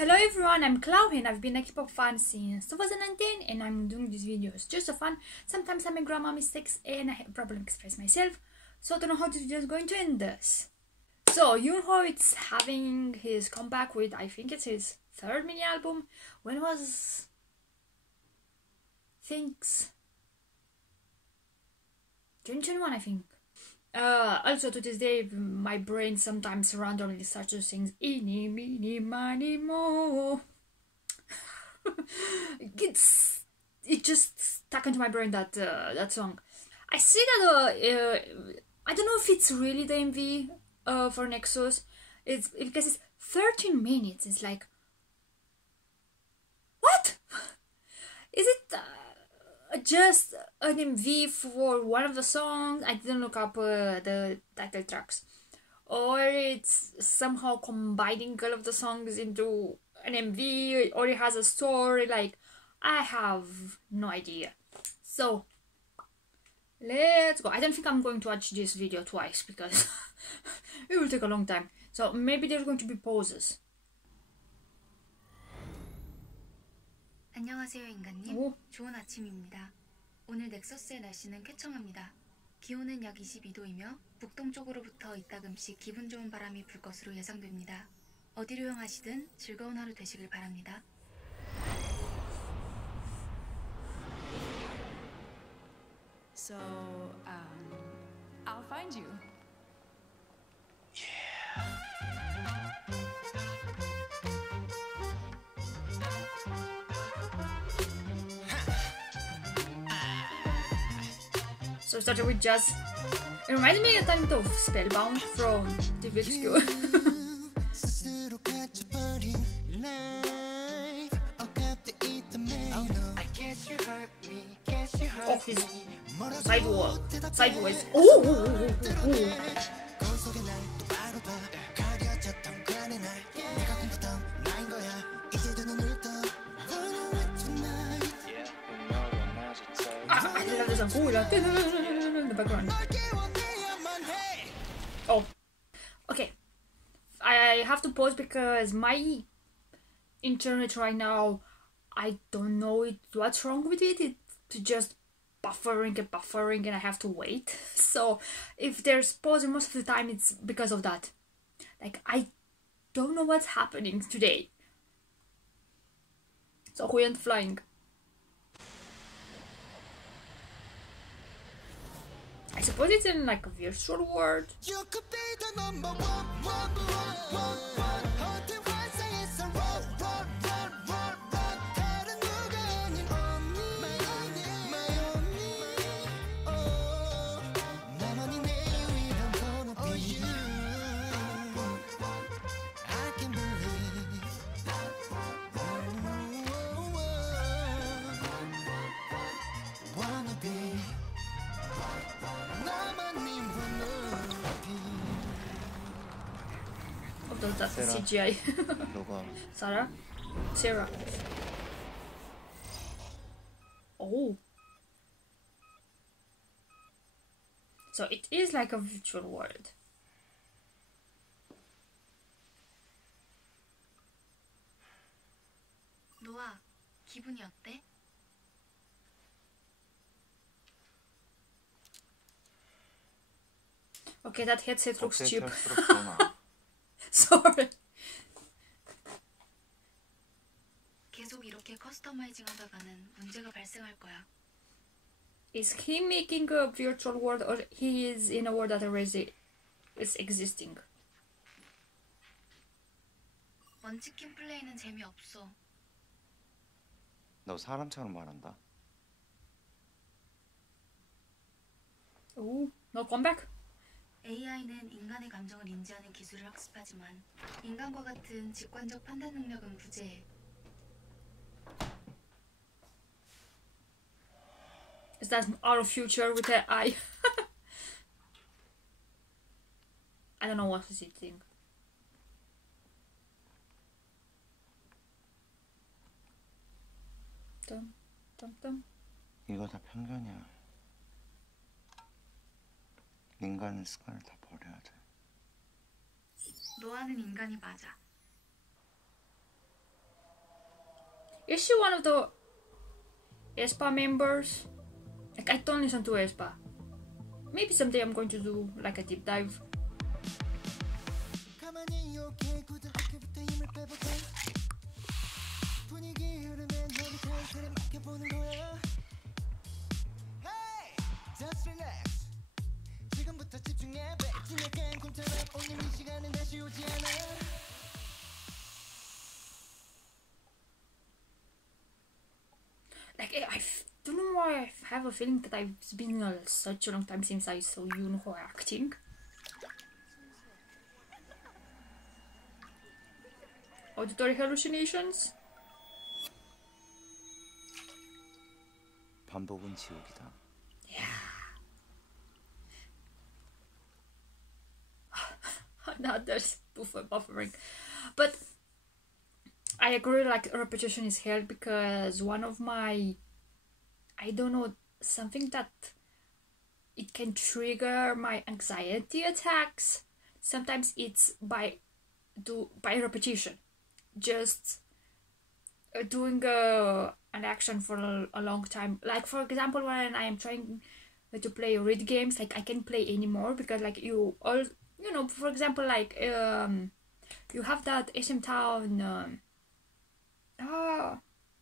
Hello everyone, I'm Chloe and I've been a K-pop fan since 2019 and I'm doing these videos just for fun. Sometimes I make grammar mistakes and I have a problem express myself, so I don't know how this video is going to end this. So Yuno윤ho is having his comeback with, I think it's his third mini album. When was... Thanks... 2021 I think. Also to this day my brain sometimes randomly starts to sing "Eeny, meeny, miny, mo." It just stuck into my brain that that song. I see that I don't know if it's really the MV for NEXUS. It's because it's 13 minutes. It's like, what? Is it just an MV for one of the songs? I didn't look up the title tracks, or it's somehow combining all of the songs into an MV, or it has a story. Like, I have no idea. So let's go. I don't think I'm going to watch this video twice because it will take a long time. So maybe there's going to be pauses. 안녕하세요 인간님. 오. 좋은 아침입니다. 오늘 넥서스의 날씨는 쾌청합니다. 기온은 약 22도이며 북동쪽으로부터 이따금씩 기분 좋은 바람이 불 것으로 예상됩니다. 어디로 향하시든 즐거운 하루 되시길 바랍니다. So, I'll find you. So it started with jazz. It reminds me a time of Spellbound from TV School. Oh, his sideways. Oh. I love this song. In the background. Oh, okay. I have to pause because my internet right now, I don't know what's wrong with it. It's just buffering and I have to wait. So if there's pausing most of the time, it's because of that. Like, I don't know what's happening today. So we went flying. I suppose it's in like a virtual world. You could be the number one. That's CGI. Sarah. Oh. So it is like a virtual world. 노아, 기분이 어때? Okay, that headset looks cheap. 할수록 Sorry. 계속 이렇게 커스터마이징 하다가는 문제가 발생할 거야. Is he making a virtual world or he is in a world that already is existing? 원치킨 플레이는 재미없어. 너 사람처럼 말한다. Oh, no comeback. AI는 인간의 감정을 인지하는 기술을 학습하지만 인간과 같은 직관적 판단 능력은 부재해. Is that our future with AI? I don't know what is it think. dum. 이거 다 편견이야. 인간은 습관을 다 버려야 돼. 노아는 인간이 맞아. Is she one of the aespa members? Like, I don't listen to aespa. Maybe someday I'm going to do like a deep dive. 가만히 오게 굳은 어깨부터 힘을 빼볼게 분위기 흐르면 너를 자연스레 맡겨보는 거야 Hey, just relax 지금부터 집중해 지나간 꿈처럼 오늘 이 시간은 다시 오지 않아 Like, I don't know why I have a feeling that it's been such a long time since I saw Yunoho acting. Auditory hallucinations? 반복은 지옥이다. Yeah. Another buffering. But I agree, like, repetition is hell, because one of my, I don't know, something that it can trigger my anxiety attacks. Sometimes it's by repetition. Just doing an action for a long time. Like, for example, when I am trying to play read games, like, I can't play anymore because, like, you know, for example, like, you have that SM Town,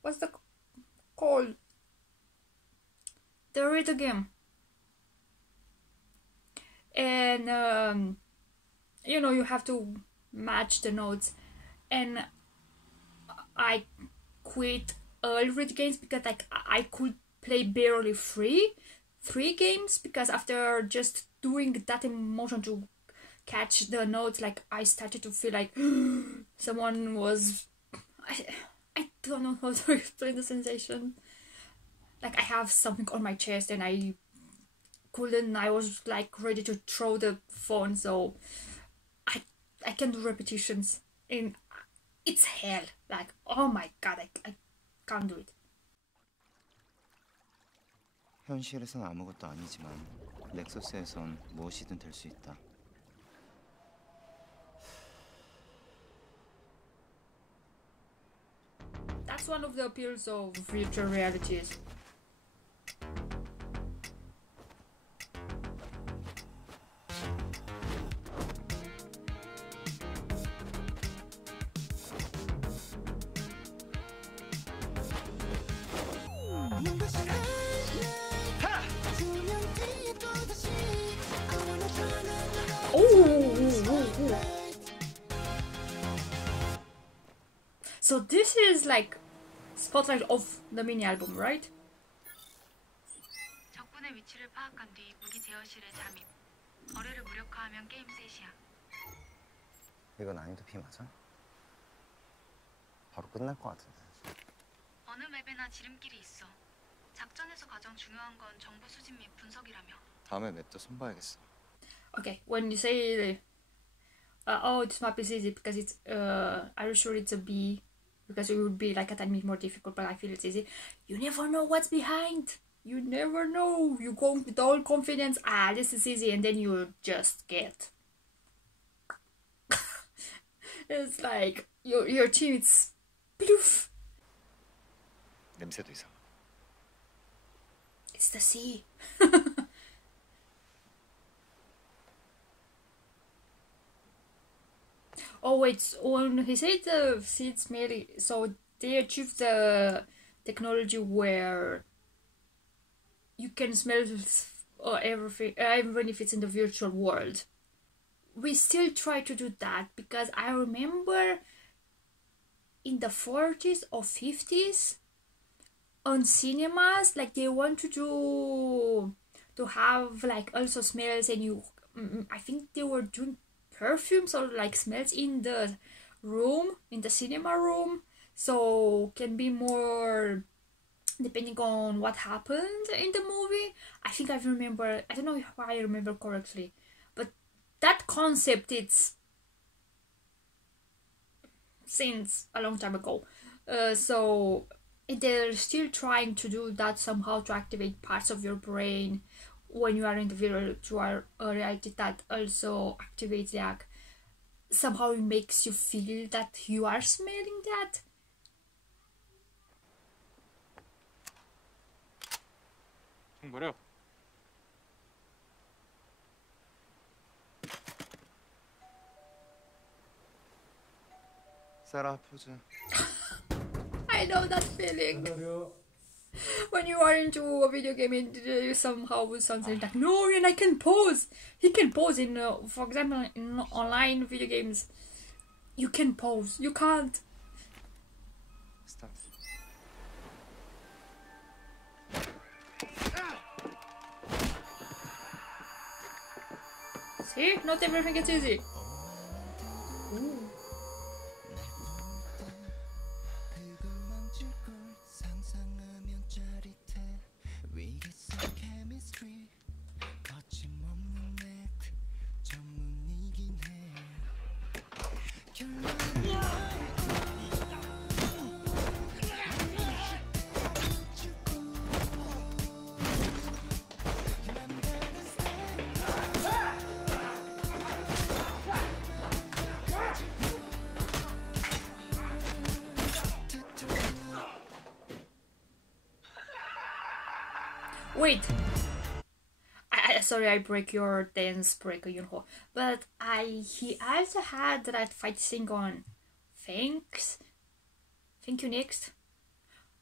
what's the called? The read game. And, you know, you have to match the notes. And I quit all read games because, like, I could play barely three games, because after just doing that emotion to catch the notes, like, I started to feel like someone was, I don't know how to explain the sensation. Like, I have something on my chest and I was like ready to throw the phone, so I can do repetitions and it's hell. Like, oh my god, I can't do it. 현실에선 아무것도 아니지만 넥서스에선 무엇이든 될 수 있다. That's one of the appeals of virtual realities. So this is like spotlight of the mini album, right? 적군의 위치를 파악한 뒤 무기 제어실에 잠입. 어뢰를 무력화하면 게임 셋이야. 이거 난이도 P 맞아? 바로 끝날 것 같은데. 어느 맵에나 지름길이 있어. 작전에서 가장 중요한 건 정보 수집 및 분석이라며. 다음에 맵도 손봐야겠어. Okay, when you say, oh, this map is easy because it's, are you sure it's a B? Because it would be like a tiny bit more difficult, but I feel it's easy. You never know what's behind. You never know. You go with all confidence, this is easy, and then you just get. It's like your team, it's ploof. 냄새도 이상. It's the sea. Oh wait, when he said the seed smelly, so they achieved the technology where you can smell everything, even if it's in the virtual world. We still try to do that, because I remember in the 40s or 50s on cinemas, like, they want to have like also smells, and I think they were doing perfumes or like smells in the room, in the cinema room, so can be more depending on what happened in the movie. I think I remember, I don't know if I remember correctly, but that concept, it's since a long time ago, so they're still trying to do that somehow, to activate parts of your brain when you are in the virtual reality that also activates that. Somehow it makes you feel that you are smelling that. 총 버려. 세라 포즈. I know that feeling. When you are into a video game and somehow something like, no, and I can pause. He can pause in, for example, in online video games. You can pause. You can't. 스탑. See? Not everything is easy. Ooh. 그걸 만질 걸 상상하면 짜릿해. We get some chemistry. 거침없는 넷 전문이긴 해. Wait. Sorry, I break your dance breaker, Yunho. But he also had that fight thing on. Thanks. Thank you, next.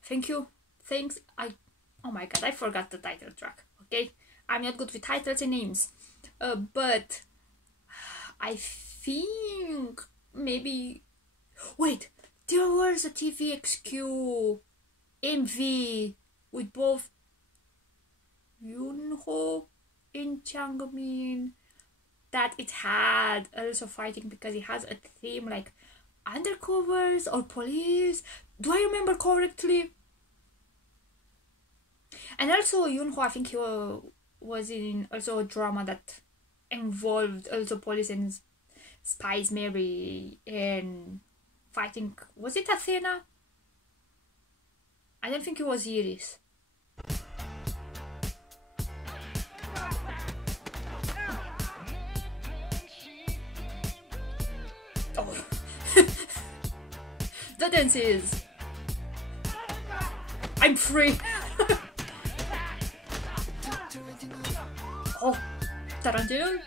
Thank you. Thanks. Oh my god, I forgot the title track. Okay, I'm not good with titles and names. But I think maybe. Wait, there was a TVXQ MV with both Yunho and Changmin that it had also fighting because it has a theme like undercovers or police. Do I remember correctly? And also Yunho, I think he was in also a drama that involved also police and spies maybe and fighting. Was it Athena? I don't think it was Iris. Oh. The dance is I'm free. Oh, Tarantino,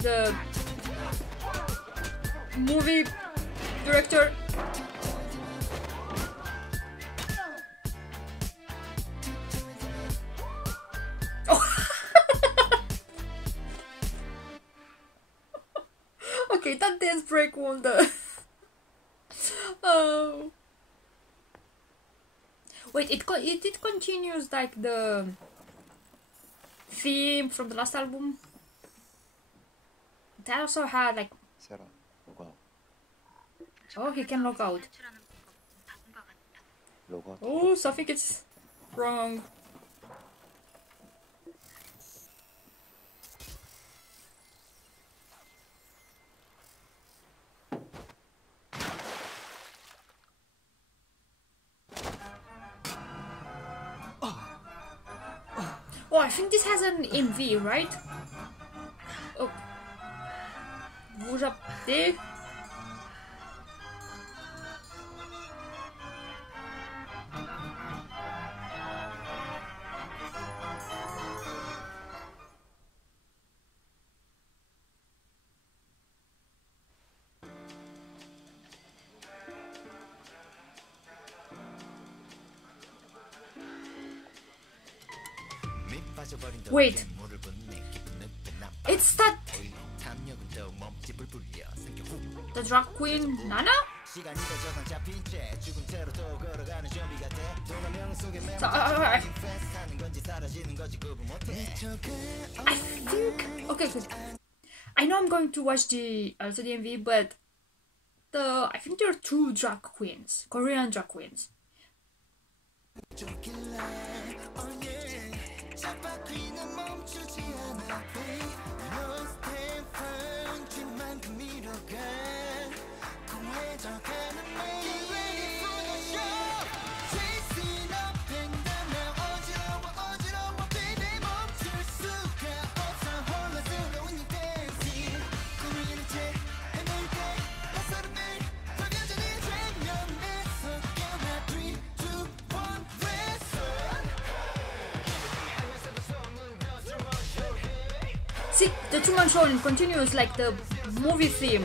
the movie director. Oh. Okay, that dance break won the. Oh. Wait, it continues like the theme from the last album. That also had like. 세라, 로그아웃. Oh, he can log out. 로그아웃. Oh, something is wrong. Oh, I think this has an MV, right? Oh. Vuja there. Wait, it's that the drag queen Nana? So, I think okay, good. I know I'm going to watch the also the MV, but I think there are two drag queens, Korean drag queens. 잡아귀는 멈추지 않아 No step 펀치만큼 밀어가 공회져가는 매일 You ready for the show Chasing up and down now 어지러워 baby 멈출 수가 없어 혼란스러운 이 dancing 꾸미는 채 헤맬 때 낯설은 늘 돌려주는 장면에서 깨어나 3, 2, 1 wrestle See, the Truman Show continues like the movie theme.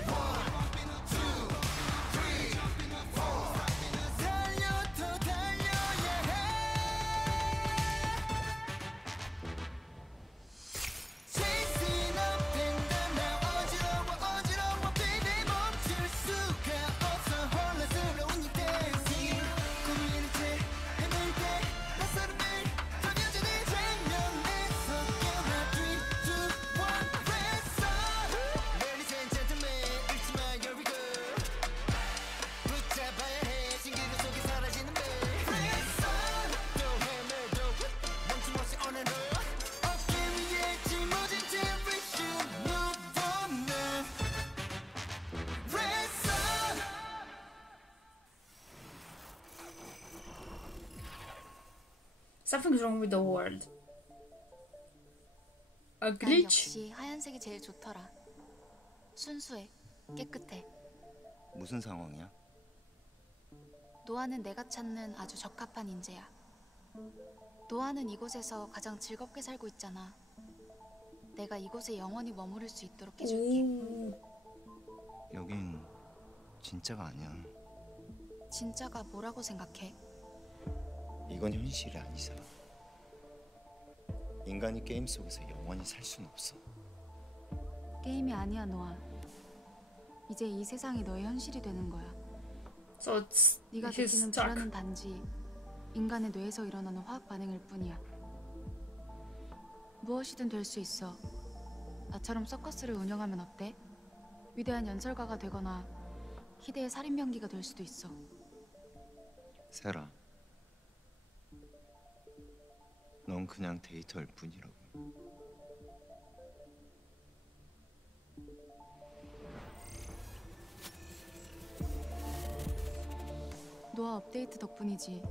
Something's wrong with the world. A 난 glitch? 역시 하얀색이 제일 좋더라. 순수해, 깨끗해. 무슨 상황이야? 노아는 내가 찾는 아주 적합한 인재야. 노아는 이곳에서 가장 즐겁게 살고 있잖아. 내가 이곳에 영원히 머무를 수 있도록 해줄게. 여긴 진짜가 아니야. 진짜가 뭐라고 생각해? 이건 현실이 아니잖아. 인간이 게임 속에서 영원히 살 수는 없어. 게임이 아니야, 노아. 이제 이 세상이 너의 현실이 되는 거야. So it's 네가 he's 느끼는 stuck. 불안은 단지 인간의 뇌에서 일어나는 화학 반응일 뿐이야. 무엇이든 될 수 있어. 나처럼 서커스를 운영하면 어때? 위대한 연설가가 되거나 희대의 살인병기가 될 수도 있어. 세라, 넌 그냥 데이터일 뿐이라고. 노아 업데이트 덕분이지.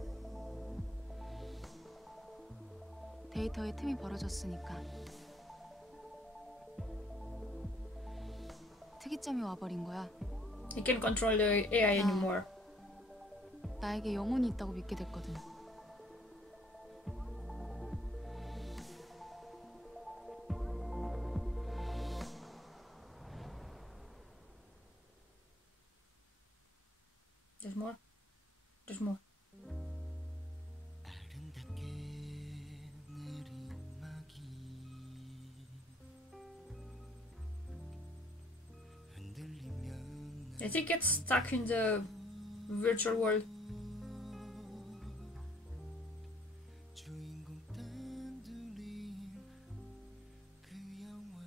데이터에 틈이 벌어졌으니까. 특이점이 와버린 거야. He can't control the AI anymore. 나에게 영혼이 있다고 믿게 됐거든. There's more. There's more. 아름답게 내리막이 흔들리면 I think it's stuck in the virtual world. 주인공 단둘이 그 영화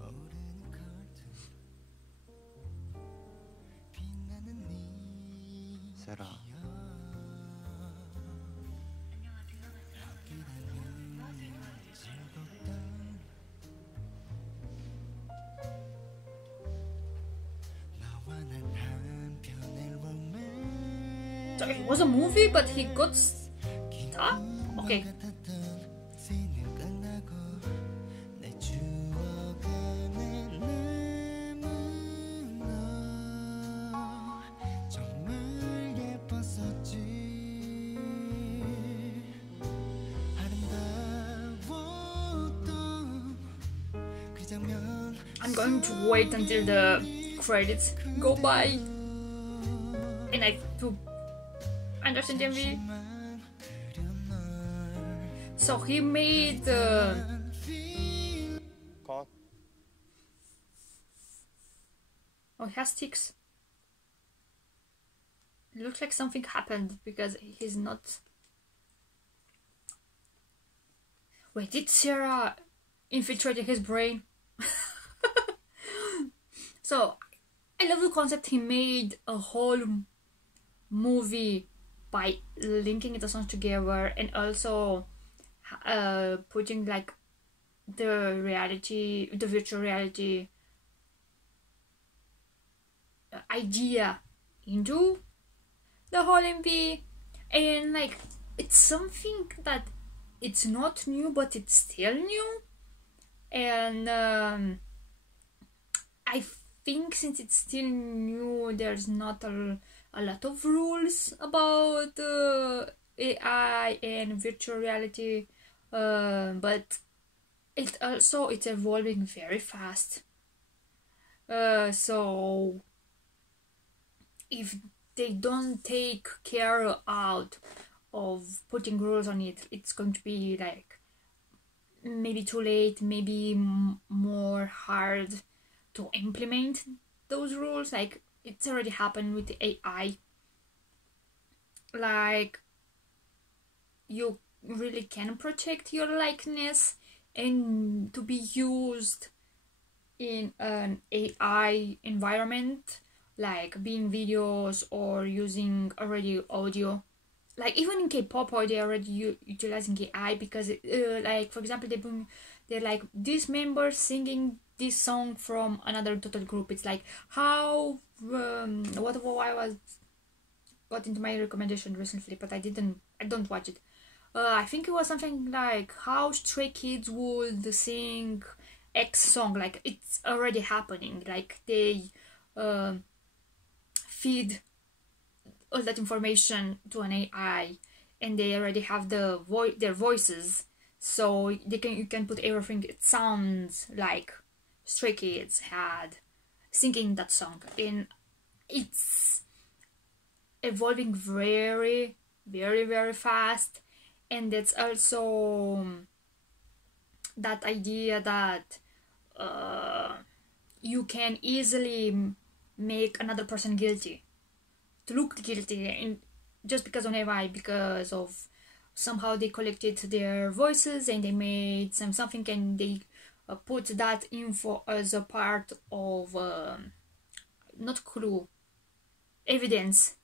어른 걸트 빛나는 네 세라, 즐겁던 나와 난 한편의 로맨스 So it was a movie, but he got stuck? Okay. 같았던 scene 끝나고 내 추억 안에 남은 너 정말 예뻤었지 아름다웠던 그 장면 I'm going to wait until the credits go by. And I have to understand the movie. So he made 컷. oh, he has sticks. It looks like something happened because he's not. Wait, did Sarah infiltrate his brain? So I love the concept. He made a whole movie by linking the songs together and also putting like the reality, the virtual reality idea into the whole MV. And like it's something that it's not new but it's still new. And I think since it's still new, there's not a lot of rules about AI and virtual reality, but it's evolving very fast. So if they don't take care out of putting rules on it, it's going to be like maybe too late, maybe more hard to implement those rules. Like it's already happened with the AI. Like you really can protect your likeness and to be used in an AI environment, like being videos or using already audio. Like even in K-pop, they're already utilizing AI because, like for example, they're like this member singing this song from another total group. It's like how what I was got into my recommendation recently, but I don't watch it. I think it was something like how Stray Kids would sing X song. Like it's already happening. Like they feed all that information to an AI, and they already have their voices, so you can put everything. It sounds like Stray Kids had singing that song, and it's evolving very, very, very fast. And it's also that idea that you can easily make another person guilty, to look guilty, and just because of AI, because of somehow they collected their voices and they made something, and they put that info as a part of not clue, evidence.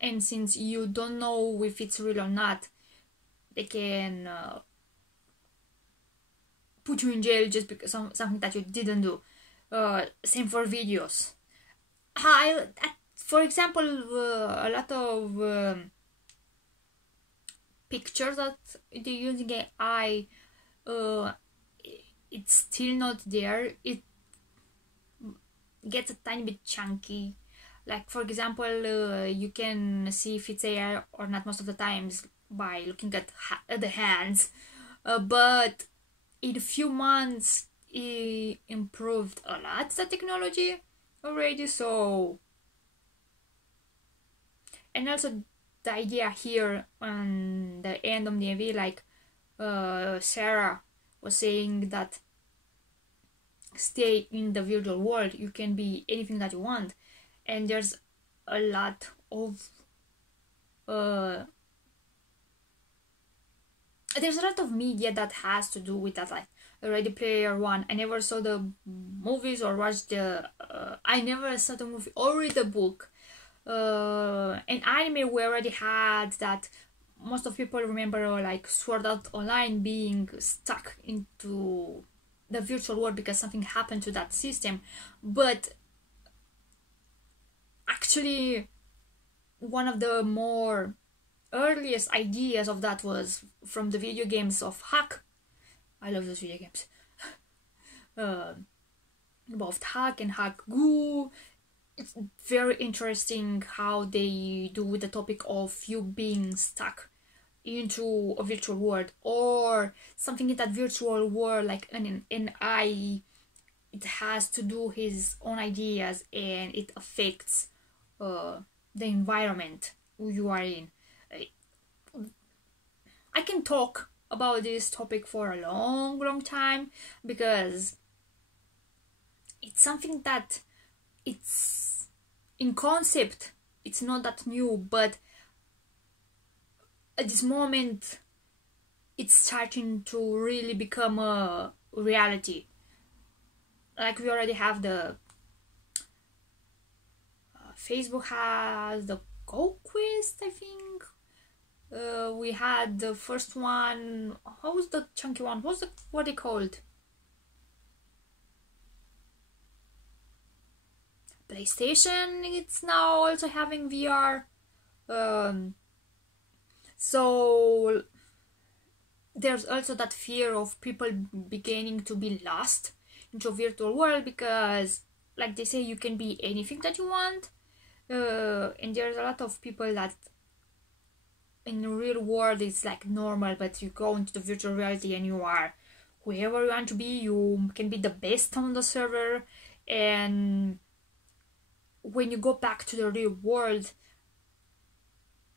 And since you don't know if it's real or not, they can put you in jail just because something that you didn't do. Same for videos. For example, a lot of pictures that they're using AI, it's still not there. It gets a tiny bit chunky. Like for example, you can see if it's AI or not most of the times by looking at the hands, but in a few months it improved a lot, the technology already. So, and also the idea here on the end of the MV, like Sarah was saying that stay in the virtual world, you can be anything that you want, and there's a lot of media that has to do with that, like Ready Player One. I never saw the movies or watched the I never saw the movie or read the book. In anime we already had that. Most of people remember like Sword Art Online being stuck into the virtual world because something happened to that system. But actually one of the more earliest ideas of that was from the video games of Hack. I love those video games. Both Hack and Hack Goo. It's very interesting how they do with the topic of you being stuck into a virtual world or something in that virtual world, like an AI. It has to do his own ideas and it affects the environment you are in. I can talk about this topic for a long time because it's something that it's in concept, it's not that new, but at this moment it's starting to really become a reality. Like we already have the Facebook has the Go Quest, I think. We had the first one. How was the chunky one? What are they called? PlayStation. It's now also having VR. So there's also that fear of people beginning to be lost into a virtual world because, like they say, you can be anything that you want. And there's a lot of people that in the real world it's like normal, but you go into the virtual reality and you are whoever you want to be, you can be the best on the server, and when you go back to the real world,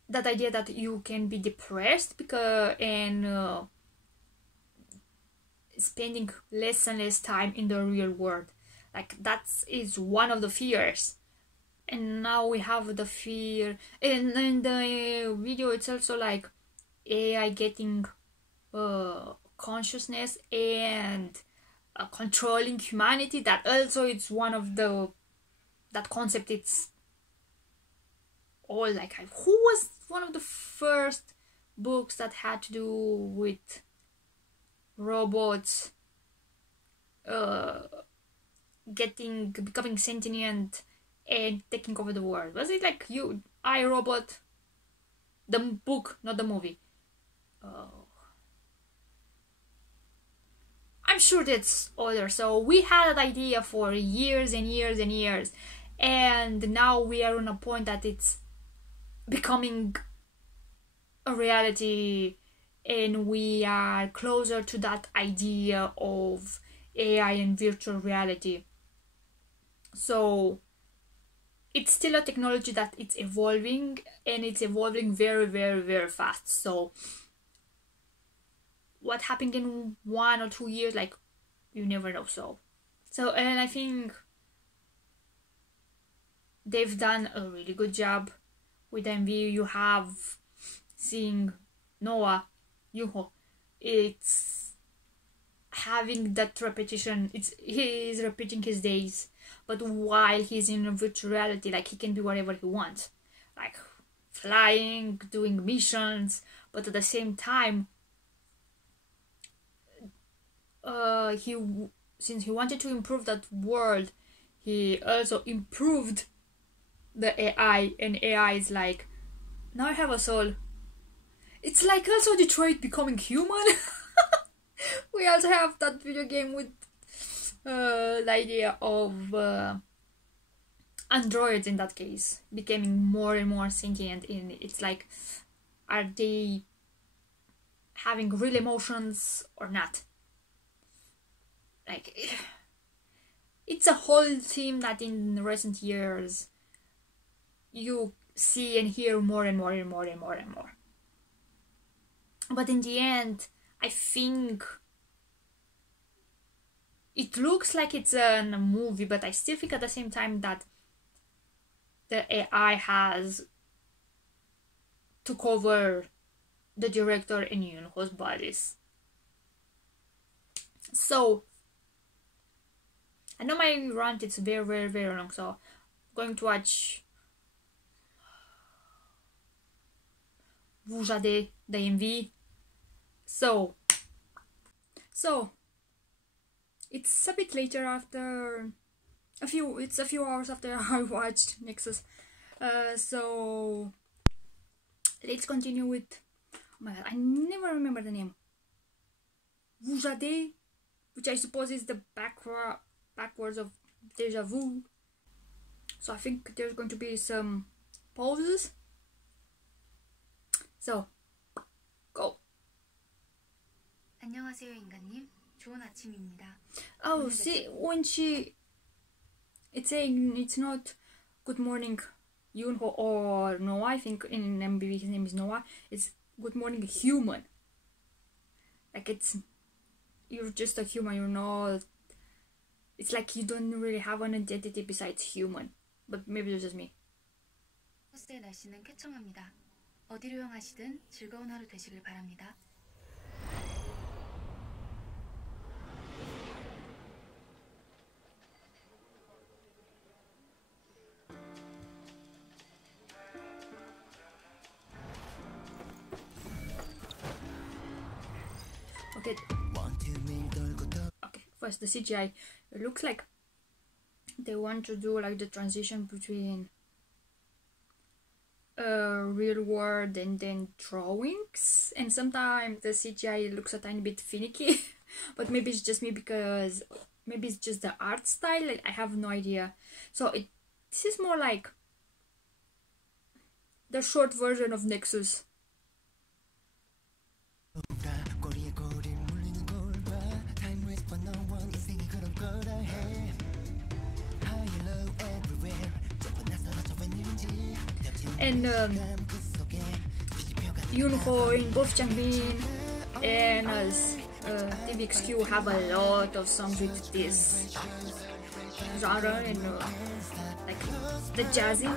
that idea that you can be depressed because spending less and less time in the real world, like that is one of the fears. And now we have the fear, and in the video it's also like AI getting consciousness and controlling humanity. That also it's one of the, that concept, it's all like, who was one of the first books that had to do with robots becoming sentient and taking over the world? Was it like I, Robot? The book, not the movie. I'm sure that's older. So we had that idea for years and years and years, and now we are on a point that it's becoming a reality, and we are closer to that idea of AI and virtual reality. So it's still a technology that it's evolving, and it's evolving very, very, very fast. So what happened in 1 or 2 years, like, you never know. So and I think they've done a really good job with MV. You have seeing Yuno윤ho, it's having that repetition. He is repeating his days, but while he's in virtual reality, like, he can be whatever he wants, like flying, doing missions. But at the same time, since he wanted to improve that world, he also improved the AI, and AI is like, now I have a soul. It's like also Detroit becoming human. We also have that video game with the idea of androids, in that case, becoming more and more sentient. And it's like, are they having real emotions or not? Like, it's a whole theme that in recent years you see and hear more and more and more and more and more. But in the end, I think it looks like it's a movie, but I still think at the same time that the AI has took over the director and Yunho's bodies. So I know my rant is very, very, very long, so I'm going to watch Vuja the MV. So it's a bit later, after a few hours after I watched Nexus. So let's continue with, oh my god, I never remember the name. Vuja de, which I suppose is the backwards of Deja Vu. So I think there's going to be some pauses. So go. 안녕하세요, 인간님. 좋은 아침입니다. Oh, see, when it's saying it's not good morning Yunho or Noah, I think in MBB his name is Noah, it's good morning human. Like, it's, you're just a human, you're not, it's like you don't really have an identity besides human. But maybe it's just me. 넥서스의 날씨는 쾌청합니다. 어디로 향하시든 즐거운 하루 되시길 바랍니다. Okay, first the CGI. It looks like they want to do like the transition between real world and then drawings, and sometimes the CGI looks a tiny bit finicky. But maybe it's just me, because maybe it's just the art style, like, I have no idea. So this is more like the short version of Nexus. And Yunho in both Changbin and TVXQ have a lot of songs with this genre and like the jazzy.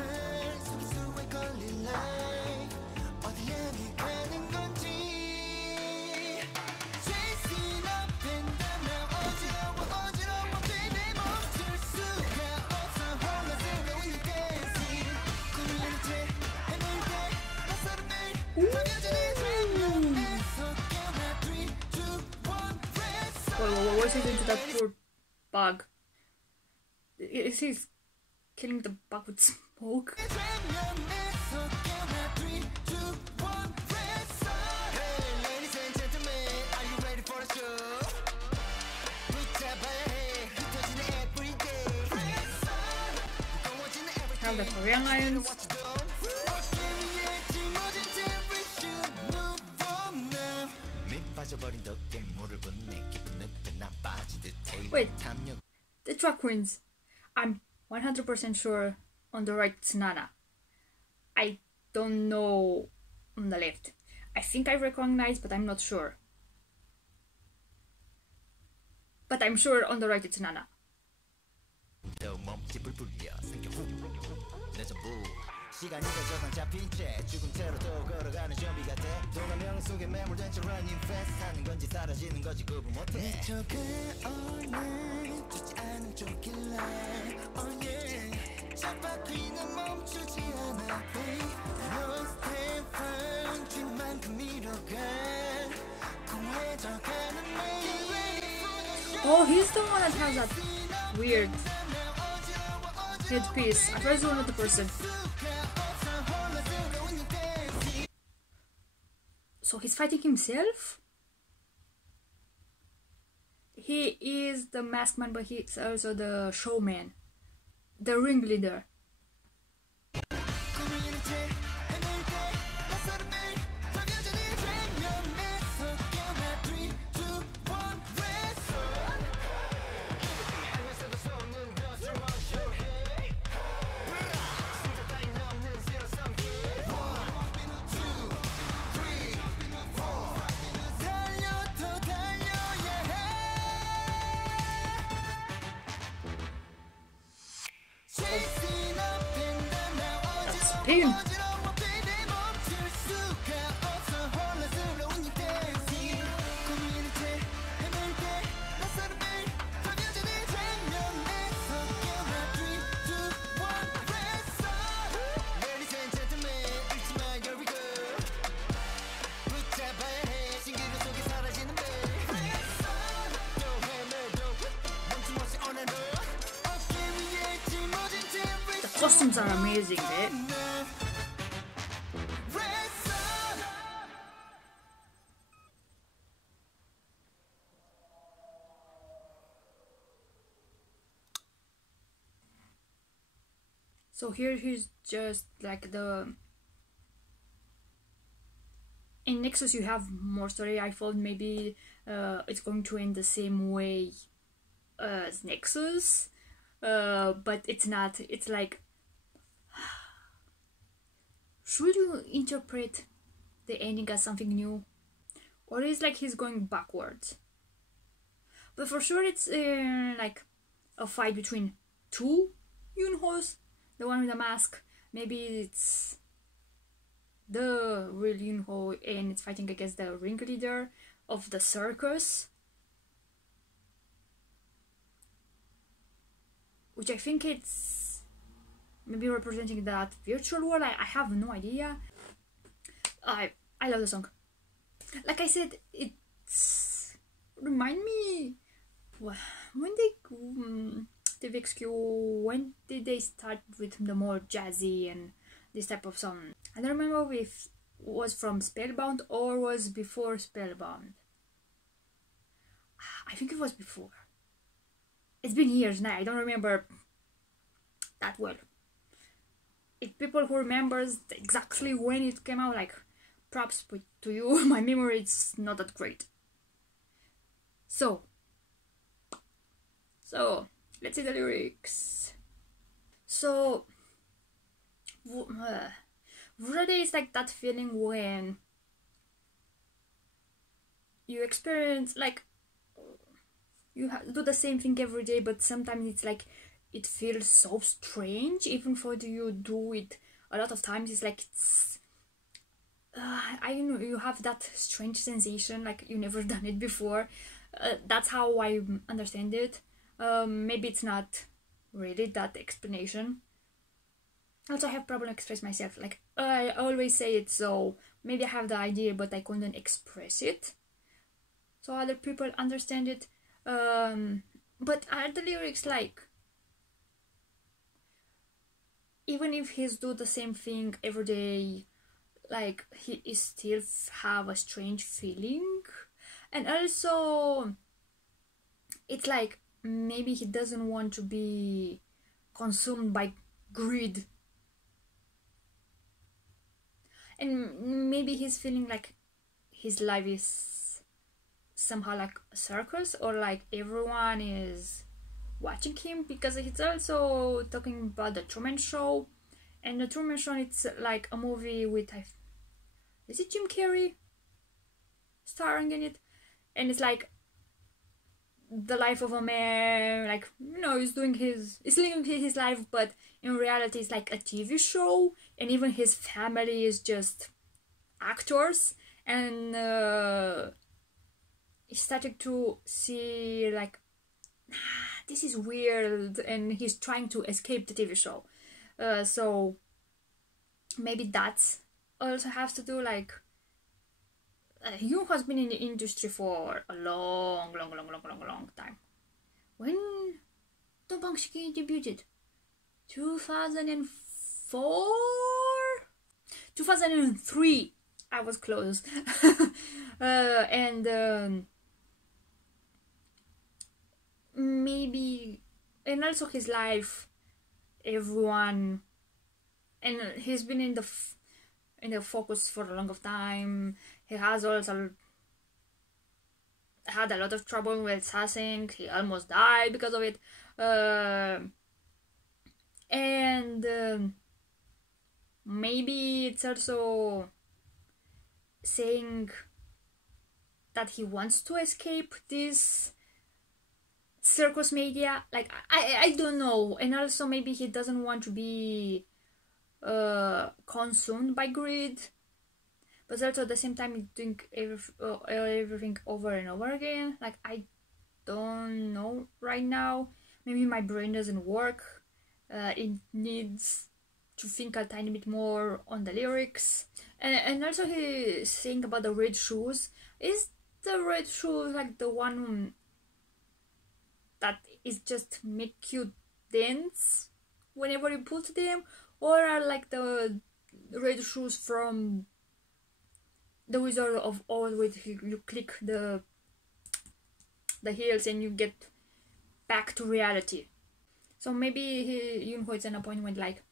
What's he doing to that poor bug? Is he killing the bug with smoke? Have the Korean lions. Wait, the track queens. I'm 100% sure on the right it's Nana. I don't know on the left. I think I recognize, but I'm not sure. But I'm sure on the right it's Nana. 시간이 저장 잡힌 채 죽음대로 또 걸어가는 좀비 같아 동화명 속에 매몰된 채 running fast 하는 건지 사라지는 거지 구분 못해 내 척을 오늘 좋지 않은 쪽길래 oh yeah 잡아귀는 멈추지 않아 No step firm 뒷만큼 밀어가 공회져가는 매일 Oh, he's the one that has that weird headpiece. I tried to another person. So he's fighting himself? He is the masked man, but he's also the showman, the ringleader. That's pain. The costumes are amazing, eh? So here he's just like the... In Nexus you have more story. I thought maybe it's going to end the same way as Nexus, but it's not. It's like... Should you interpret the ending as something new? Or is like he's going backwards? But for sure it's like a fight between two Yunhos. The one with the mask, maybe it's the real Yunho and it's fighting against the ringleader of the circus. Which I think it's maybe representing that virtual world. I have no idea. I love the song. Like I said, it's remind me when they TVXQ, when did they start with the more jazzy and this type of song? I don't remember if it was from Spellbound or was before Spellbound. I think it was before. It's been years now, I don't remember that well. If people who remembers exactly when it came out, like, props to you, my memory is not that great. So let's see the lyrics. So Vuja is like that feeling when you experience like you do the same thing every day, but sometimes it's like it feels so strange even for you do it a lot of times. It's like it's I don't know, you have that strange sensation like you never done it before. That's how I understand it. Maybe it's not really that explanation. Also, I have problem express myself. Like I always say it, so maybe I have the idea, but I couldn't express it, so other people understand it. But are the lyrics like, even if he's do the same thing every day, like he is still have a strange feeling, and also it's like maybe he doesn't want to be consumed by greed, and maybe he's feeling like his life is somehow like a circus, or like everyone is watching him, because he's also talking about the Truman Show, and the Truman Show, it's like a movie with is it Jim Carrey starring in it, and it's like the life of a man, like, you know, he's living his life, but in reality it's like a TV show, and even his family is just actors, and he started to see like this is weird, and he's trying to escape the TV show. So maybe that also has to do, like, Yuno has been in the industry for a long time. When Dongbangshiki debuted? 2004? 2003. I was close. And maybe, and also his life, everyone, and he's been in the focus for a long time. He has also had a lot of trouble with sassing. He almost died because of it. And maybe it's also saying that he wants to escape this circus media. Like, I don't know. And also maybe he doesn't want to be consumed by greed, but also at the same time he's doing everything over and over again. Like, I don't know right now. Maybe my brain doesn't work. It needs to think a tiny bit more on the lyrics. And also he's saying about the red shoes. Is the red shoes like the one that is just make you dance whenever you put them, or are like the red shoes from the Wizard of Oz, where you click the heels and you get back to reality? So maybe Yuno is an appointment, like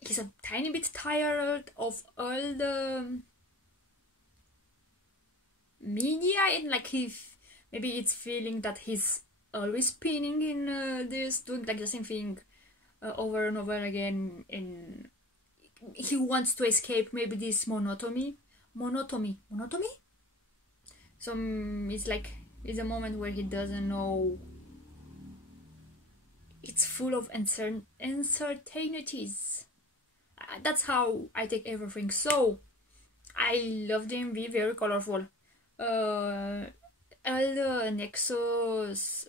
he's a tiny bit tired of all the media, and like maybe it's feeling that he's always spinning in this, doing like the same thing over and over again, and he wants to escape maybe this monotony. So it's like it's a moment where he doesn't know. It's full of uncertainties. That's how I take everything. So I love the MV, very colorful. All the NEXUS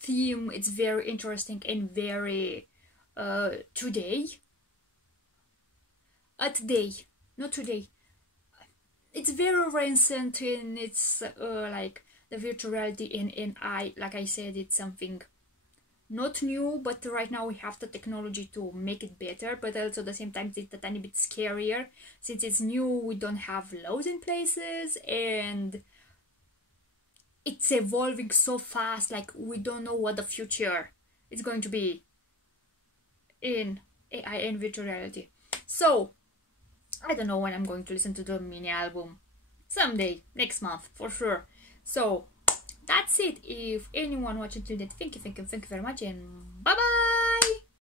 theme, it's very interesting and very today. Not today. It's very recent, and it's like the virtual reality, and like I said, it's something not new, but right now we have the technology to make it better, but also at the same time it's a tiny bit scarier. Since it's new, we don't have laws in places, and it's evolving so fast, like we don't know what the future is going to be in AI and virtual reality. So I don't know when I'm going to listen to the mini album. Someday, next month, for sure. So that's it. If anyone watching today, thank you very much, and bye bye.